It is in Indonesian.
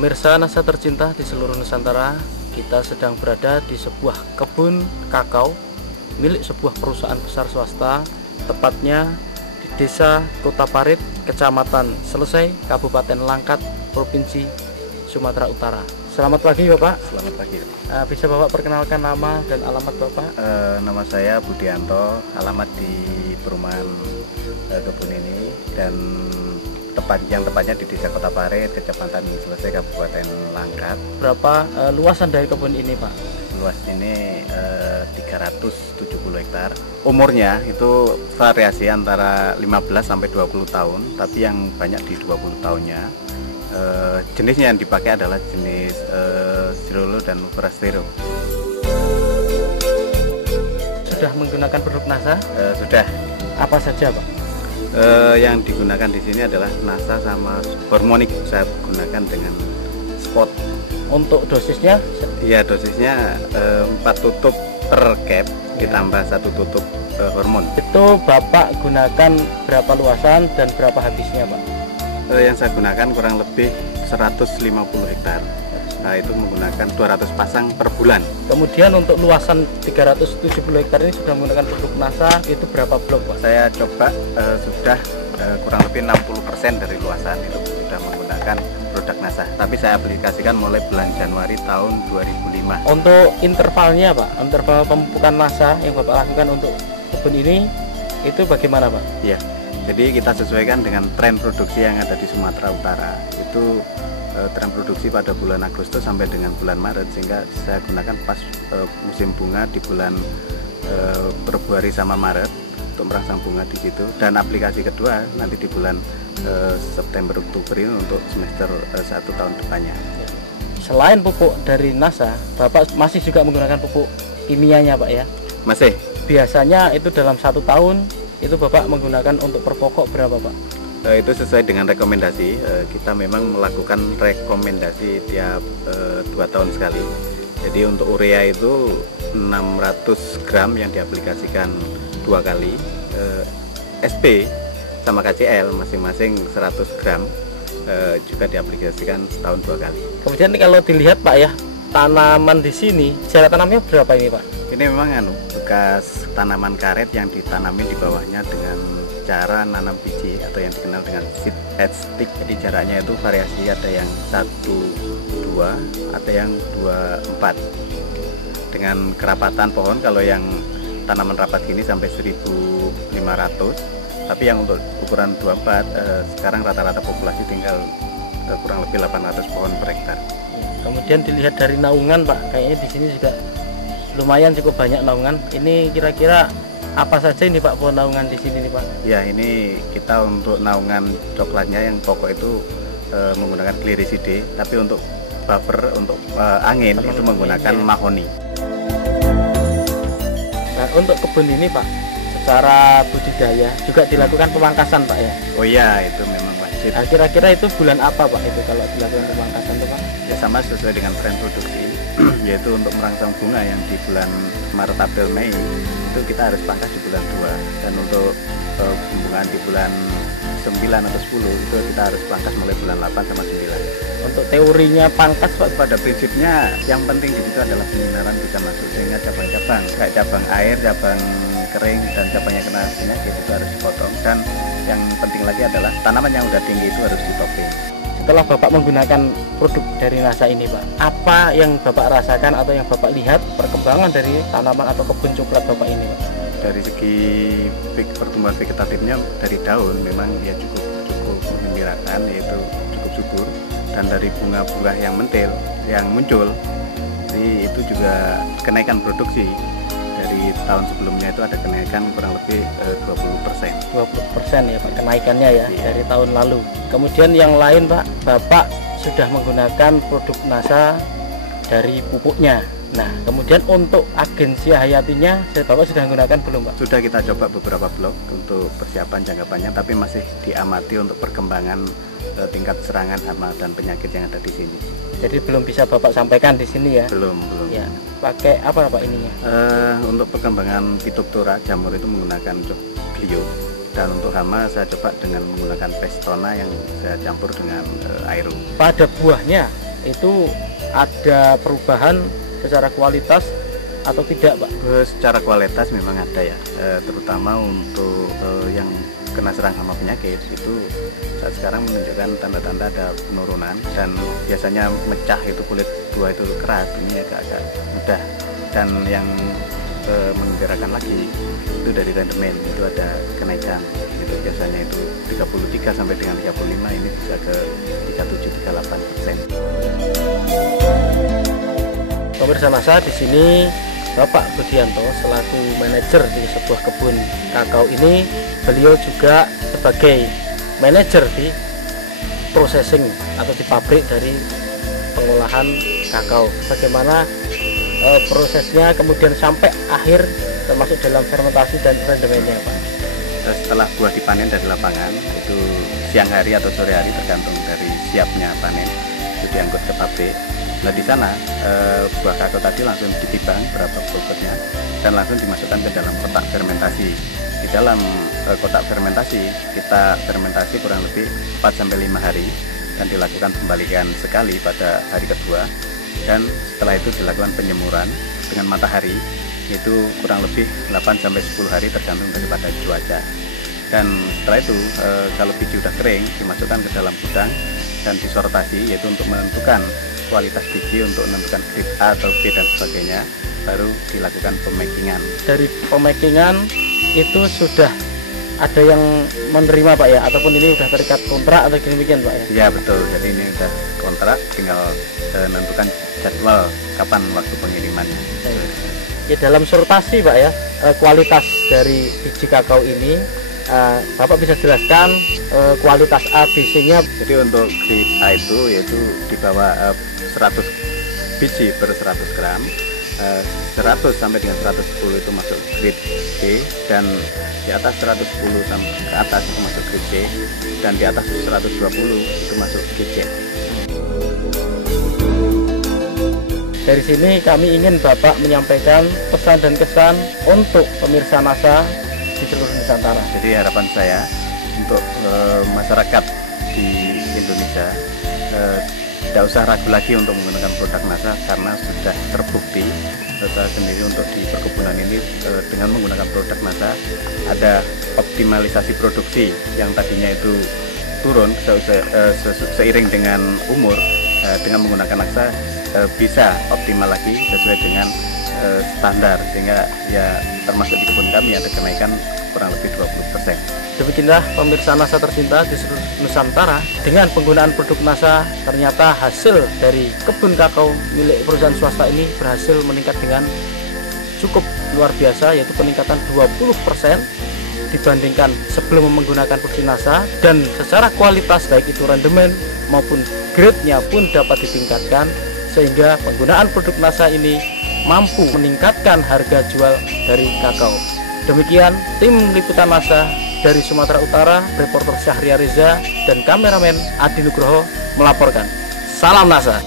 Pemirsa NASA tercinta di seluruh Nusantara, kita sedang berada di sebuah kebun kakao milik sebuah perusahaan besar swasta, tepatnya di Desa Kota Parit, Kecamatan Selesai, Kabupaten Langkat, Provinsi Sumatera Utara. Selamat pagi Bapak. Selamat pagi. Bisa Bapak perkenalkan nama dan alamat Bapak? Nama saya Budianto, alamat di perumahan kebun ini, dan tepatnya di Desa Kota Parit, Kecamatan Selesai, Kabupaten Langkat. Berapa luasan dari kebun ini Pak? Luas ini 370 hektar. Umurnya itu variasi antara 15 sampai 20 tahun, tapi yang banyak di 20 tahunnya. Jenisnya yang dipakai adalah jenis Cirolo dan Forastero. Sudah menggunakan produk NASA? Sudah. Apa saja Pak? Yang digunakan di sini adalah NASA sama hormonik. Saya gunakan dengan spot. Untuk dosisnya? Iya, dosisnya 4 tutup per cap ditambah 1 tutup hormon. Itu Bapak gunakan berapa luasan dan berapa habisnya Pak? Yang saya gunakan kurang lebih 150 hektar. Nah, itu menggunakan 200 pasang per bulan. Kemudian untuk luasan 370 hektar ini sudah menggunakan produk NASA, itu berapa blok Pak? Saya coba sudah kurang lebih 60% dari luasan itu sudah menggunakan produk NASA. Tapi saya aplikasikan mulai bulan Januari tahun 2005. Untuk intervalnya Pak, interval pemupukan NASA yang Bapak lakukan untuk kebun ini, itu bagaimana Pak? Iya, jadi kita sesuaikan dengan tren produksi yang ada di Sumatera Utara. Itu tren produksi pada bulan Agustus sampai dengan bulan Maret, sehingga saya gunakan pas musim bunga di bulan Februari sama Maret untuk merangsang bunga di situ, dan aplikasi kedua nanti di bulan September Oktober ini untuk semester 1 tahun depannya. Selain pupuk dari NASA, Bapak masih juga menggunakan pupuk kimianya Pak ya? Masih. Biasanya itu dalam 1 tahun itu Bapak menggunakan untuk per pokok berapa Pak? Itu sesuai dengan rekomendasi. Kita memang melakukan rekomendasi tiap 2 tahun sekali. Jadi untuk urea itu 600 gram yang diaplikasikan 2 kali. SP sama KCL masing-masing 100 gram juga diaplikasikan setahun 2 kali. Kemudian kalau dilihat Pak ya, tanaman di sini jarak tanamnya berapa ini Pak? Ini memang bekas tanaman karet yang ditanamin di bawahnya dengan cara nanam biji atau yang dikenal dengan seed head stick. Jadi jaraknya itu variasi, ada yang 1-2, ada yang 2-4. Dengan kerapatan pohon, kalau yang tanaman rapat gini sampai 1.500, tapi yang untuk ukuran 24 sekarang rata-rata populasi tinggal kurang lebih 800 pohon per hektar. Kemudian dilihat dari naungan Pak, kayaknya di sini juga lumayan cukup banyak naungan. Ini kira-kira apa saja ini Pak pohon naungan di sini nih Pak? Ya, ini kita untuk naungan coklatnya yang pokok itu menggunakan Clearicide, tapi untuk buffer untuk angin itu menggunakan mahoni. Nah, untuk kebun ini Pak, secara budidaya juga dilakukan pemangkasan Pak ya? Oh iya, itu memang wajib. Nah, kira-kira itu bulan apa Pak itu kalau dilakukan pemangkasan itu Pak? Ya, sama sesuai dengan tren produksi, yaitu untuk merangsang bunga yang di bulan Maret, April, Mei itu kita harus pangkas di bulan 2, dan untuk pembungaan di bulan 9 atau 10 itu kita harus pangkas mulai bulan 8 sama 9. Untuk teorinya pangkas Pak? Pada prinsipnya yang penting di situ adalah penyinaran bisa masuk, sehingga cabang-cabang kayak cabang air, cabang kering, dan cabang yang kena penyakit itu harus dipotong. Dan yang penting lagi adalah tanaman yang udah tinggi itu harus ditoping. Setelah Bapak menggunakan produk dari NASA ini Pak, apa yang Bapak rasakan atau yang Bapak lihat perkembangan dari tanaman atau kebun coklat Bapak ini Pak? Dari segi pertumbuhan vegetatifnya dari daun memang ya cukup menggembirakan, yaitu cukup subur, dan dari bunga-bunga yang mentil yang muncul, jadi itu juga kenaikan produksi. Dari tahun sebelumnya itu ada kenaikan kurang lebih 20%. 20% ya Pak kenaikannya ya, iya, dari tahun lalu. Kemudian yang lain Pak, Bapak sudah menggunakan produk NASA dari pupuknya. Nah, kemudian untuk agensi hayatinya, Bapak sudah menggunakan belum Pak? Sudah, kita coba beberapa blok untuk persiapan jangka panjang, tapi masih diamati untuk perkembangan tingkat serangan hama dan penyakit yang ada di sini. Jadi belum bisa Bapak sampaikan di sini ya? Belum. Ya, pakai apa Pak ininya? Untuk perkembangan Phytophthora jamur itu menggunakan Glio, dan untuk hama saya coba dengan menggunakan Pestona yang saya campur dengan Aero. Pada buahnya itu ada perubahan secara kualitas atau tidak, Pak? Secara kualitas memang ada ya, terutama untuk yang kena serang hama penyakit itu saat sekarang menunjukkan tanda-tanda ada penurunan, dan biasanya mecah itu kulit buah itu keras, ini agak-agak mudah. Dan yang menggembirakan lagi itu dari rendemen itu ada kenaikan, itu biasanya itu 33 sampai dengan 35, ini bisa ke 37-38%. Pemirsa Nasa, di sini Bapak Budianto selaku manajer di sebuah kebun kakao ini, beliau juga sebagai manajer di processing atau di pabrik dari pengolahan kakao. Bagaimana prosesnya kemudian sampai akhir, termasuk dalam fermentasi dan rendemennya, Pak? Setelah buah dipanen dari lapangan, itu siang hari atau sore hari tergantung dari siapnya panen, itu diangkut ke pabrik. Nah, di sana buah kakao tadi langsung ditimbang berapa bobotnya dan langsung dimasukkan ke dalam kotak fermentasi. Di dalam kotak fermentasi kita fermentasi kurang lebih 4-5 hari dan dilakukan pembalikan sekali pada hari kedua, dan setelah itu dilakukan penjemuran dengan matahari itu kurang lebih 8-10 hari tergantung daripada cuaca. Dan setelah itu kalau biji udah kering dimasukkan ke dalam gudang dan disortasi, yaitu untuk menentukan kualitas biji, untuk menentukan grade A atau B dan sebagainya, baru dilakukan pemakingan. Dari pemakingan itu sudah ada yang menerima, Pak, ya, ataupun ini sudah terikat kontrak atau demikian, Pak, ya? Ya betul, jadi ini sudah kontrak, tinggal menentukan jadwal kapan waktu pengirimannya. Ya, dalam sortasi, Pak, ya, kualitas dari biji kakao ini, Bapak bisa jelaskan kualitas A, B, C-nya? Jadi untuk grade A itu yaitu di bawah 100 biji per 100 gram, 100 sampai dengan 110 itu masuk grade B, dan di atas 110 sampai ke atas itu masuk grade C, dan di atas 120 itu masuk grade C. Dari sini kami ingin Bapak menyampaikan pesan dan kesan untuk pemirsa Nasa di seluruh Nusantara. Jadi harapan saya untuk masyarakat di Indonesia tidak usah ragu lagi untuk menggunakan produk Nasa, karena sudah terbukti saya sendiri untuk di perkebunan ini dengan menggunakan produk Nasa ada optimalisasi produksi yang tadinya itu turun seiring dengan umur, dengan menggunakan Nasa bisa optimal lagi sesuai dengan standar, sehingga ya termasuk di kebun kami ada kenaikan kurang lebih 20%. Demikianlah pemirsa Nasa tercinta di seluruh Nusantara, dengan penggunaan produk Nasa ternyata hasil dari kebun kakao milik perusahaan swasta ini berhasil meningkat dengan cukup luar biasa, yaitu peningkatan 20% dibandingkan sebelum menggunakan produk Nasa, dan secara kualitas baik itu rendemen maupun grade-nya pun dapat ditingkatkan, sehingga penggunaan produk Nasa ini mampu meningkatkan harga jual dari kakao. Demikian tim liputan Nasa dari Sumatera Utara, reporter Syahria Reza dan kameramen Adi Nugroho melaporkan. Salam Nasa.